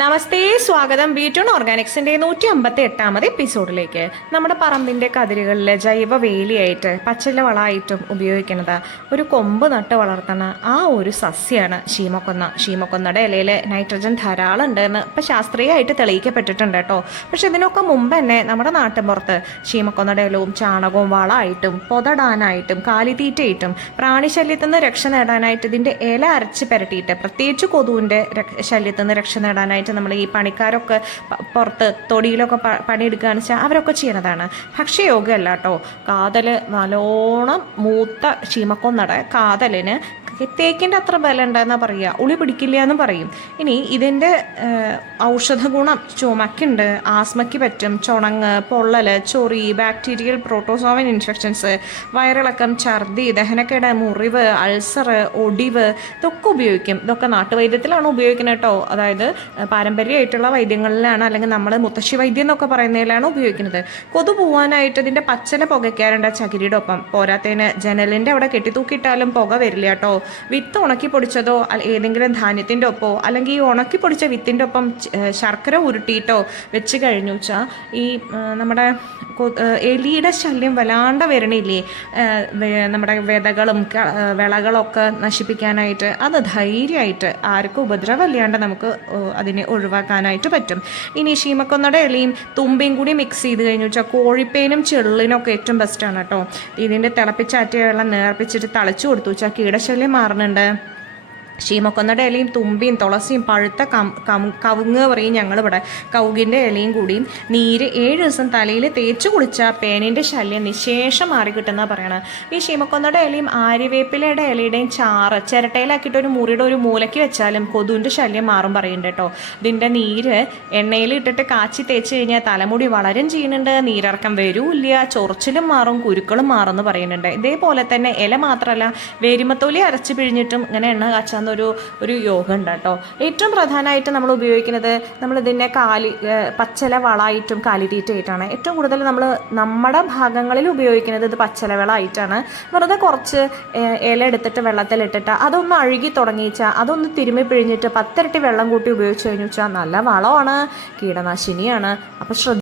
നമസ്തേ സ്വാഗതം. B tune ഓർഗാനിക്സിന്റെ നൂറ്റി അമ്പത്തി എട്ടാമത് എപ്പിസോഡിലേക്ക്. നമ്മുടെ പറമ്പിന്റെ കതിരുകളിൽ ജൈവ വേലിയായിട്ട് പച്ചില വളമായിട്ടും ഉപയോഗിക്കുന്നത് ഒരു കൊമ്പ് നട്ട് വളർത്തുന്ന ആ ഒരു സസ്യമാണ് ഷീമക്കൊന്ന ഷീമക്കൊന്നയുടെ ഇലയിൽ നൈട്രജൻ ധാരാളം ഉണ്ടെന്ന് ഇപ്പം ശാസ്ത്രീയമായിട്ട് തെളിയിക്കപ്പെട്ടിട്ടുണ്ട് കേട്ടോ. പക്ഷെ ഇതിനൊക്കെ മുമ്പ് തന്നെ നമ്മുടെ നാട്ടിൻപുറത്ത് ഷീമക്കൊന്നയുടെ ഇലവും ചാണകവും വളമായിട്ടും പൊതടാനായിട്ടും കാലിത്തീറ്റയായിട്ടും പ്രാണിശല്യത്തിൽ നിന്ന് രക്ഷ നേടാനായിട്ട് ഇതിന്റെ ഇല അരച്ച് പുരട്ടിയിട്ട് പ്രത്യേകിച്ച് കൊതുവിന്റെ ശല്യത്തിൽ നിന്ന് രക്ഷ നേടാനായിട്ട് നമ്മൾ ഈ പണിക്കാരൊക്കെ പുറത്ത് തൊടിയിലൊക്കെ പ- പണിയെടുക്കുകയാണെന്ന് വെച്ചാൽ അവരൊക്കെ ചെയ്യണതാണ് ഭക്ഷ്യയോഗമല്ല കേട്ടോ. കാതൽ നല്ലോണം മൂത്ത ചീമക്കൊന്നട കാതലിന് തേക്കിന്റെ അത്ര ബലം ഉണ്ടെന്നാണ് പറയുക ഉളി പിടിക്കില്ല എന്ന് പറയും. ഇനി ഇതിന്റെ ഔഷധ ഗുണം ചുമക്കുണ്ട് ആസ്മയ്ക്ക് പറ്റും ചുണങ്ങ് പൊള്ളൽ ചൊറി ബാക്ടീരിയൽ പ്രോട്ടോസോവൻ ഇൻഫെക്ഷൻസ് വയറിളക്കം ഛർദി ദഹനക്കേട് മുറിവ് അൾസർ ഒടിവ് ഇതൊക്കെ ഉപയോഗിക്കും. ഇതൊക്കെ നാട്ടുവൈദ്യത്തിലാണ് ഉപയോഗിക്കുന്നത് കേട്ടോ. അതായത് പാരമ്പര്യമായിട്ടുള്ള വൈദ്യങ്ങളിലാണ് അല്ലെങ്കിൽ നമ്മൾ മുത്തശ്ശി വൈദ്യം എന്നൊക്കെ പറയുന്നതിലാണ് ഉപയോഗിക്കുന്നത്. കൊതു പോവാനായിട്ട് ഇതിന്റെ പച്ചല പുകയ്ക്കാറുണ്ട് ചകിരിയുടെ ഒപ്പം. പോരാത്തതിന് ജനലിന്റെ അവിടെ കെട്ടിത്തൂക്കിയിട്ടാലും പുക വരില്ല കേട്ടോ. വിത്ത് ഉണക്കി പൊടിച്ചതോ ഏതെങ്കിലും ധാന്യത്തിന്റെ ഒപ്പോ അല്ലെങ്കിൽ ഈ ഉണക്കി പൊടിച്ച വിത്തിന്റെ ഒപ്പം ശർക്കര ഉരുട്ടിയിട്ടോ വെച്ച് കഴിഞ്ഞു വെച്ചാൽ ഈ നമ്മുടെ എലിയുടെ ശല്യം വല്ലാണ്ട് വരണില്ലേ? നമ്മുടെ വിതകളും വിളകളൊക്കെ നശിപ്പിക്കാനായിട്ട്. അത് ധൈര്യമായിട്ട് ആർക്കും ഉപദ്രവമില്ലാണ്ട് നമുക്ക് അതിനെ ഒഴിവാക്കാനായിട്ട് പറ്റും. ഇനി ഷീമക്കൊന്നയുടെ ഇലയും തുമ്പയും കൂടി മിക്സ് ചെയ്ത് കഴിഞ്ഞു വെച്ചാൽ കോഴിപ്പേനും ചെള്ളിനൊക്കെ ഏറ്റവും ബെസ്റ്റാണ് കേട്ടോ. ഇതിന്റെ തിളപ്പിച്ചാറ്റിയ വെള്ളം നേർപ്പിച്ചിട്ട് തളിച്ചു കൊടുത്തു വെച്ചാൽ കീടശല്യം മാറുന്നുണ്ട് ശീമക്കൊന്നയുടെ ഇലയും തുമ്പിയും തുളസിയും പഴുത്ത കവുങ്ങ് പറയും ഞങ്ങളിവിടെ കവുകിന്റെ ഇലയും കൂടിയും നീര് ഏഴ് ദിവസം തലയിൽ തേച്ച് കുളിച്ച പേനിന്റെ ശല്യം നിശേഷം മാറി കിട്ടുന്ന പറയണത് ഈ ക്ഷീമക്കൊന്നയുടെ ഇലയും ആര്യവേപ്പിലയുടെ ഇലയുടെയും ചാറ് ചിരട്ടയിലാക്കിയിട്ട് ഒരു മുറിയുടെ ഒരു മൂലയ്ക്ക് വെച്ചാലും കൊതുവിന്റെ ശല്യം മാറും പറയുന്നുണ്ട് കേട്ടോ. ഇതിന്റെ നീര് എണ്ണയിൽ ഇട്ടിട്ട് കാച്ചി തേച്ച് കഴിഞ്ഞാൽ തലമുടി വളരും ചെയ്യുന്നുണ്ട് നീരിറക്കം വരൂല്ല ചൊറിച്ചിലും മാറും കുരുക്കളും മാറും എന്ന് പറയുന്നുണ്ട്. ഇതേപോലെ തന്നെ ഇല മാത്രമല്ല വേരിമത്തോലി അരച്ച് പിഴിഞ്ഞിട്ടും ഇങ്ങനെ എണ്ണ കാച്ചാന്നൊരു ഒരു യോഗ ഉണ്ട് കേട്ടോ. ഏറ്റവും പ്രധാനമായിട്ട് നമ്മൾ ഉപയോഗിക്കുന്നത് നമ്മൾ ഇതിനെ കാലി പച്ചല വളമായിട്ടും കാലിത്തീറ്റയായിട്ടാണ് ഏറ്റവും കൂടുതൽ നമ്മൾ നമ്മുടെ ഭാഗങ്ങളിൽ ഉപയോഗിക്കുന്നത് ഇത് പച്ചല വളമായിട്ടാണ് വെറുതെ കുറച്ച് ഇല എടുത്തിട്ട് വെള്ളത്തിലിട്ടിട്ട് അതൊന്ന് അഴുകി തുടങ്ങിച്ചാൽ അതൊന്ന് തിരുമ്മി പിഴിഞ്ഞിട്ട് പത്തിരട്ടി വെള്ളം കൂട്ടി ഉപയോഗിച്ച് കഴിഞ്ഞു വെച്ചാൽ നല്ല വളമാണ് കീടനാശിനിയാണ്. അപ്പോൾ ശ്രദ്ധ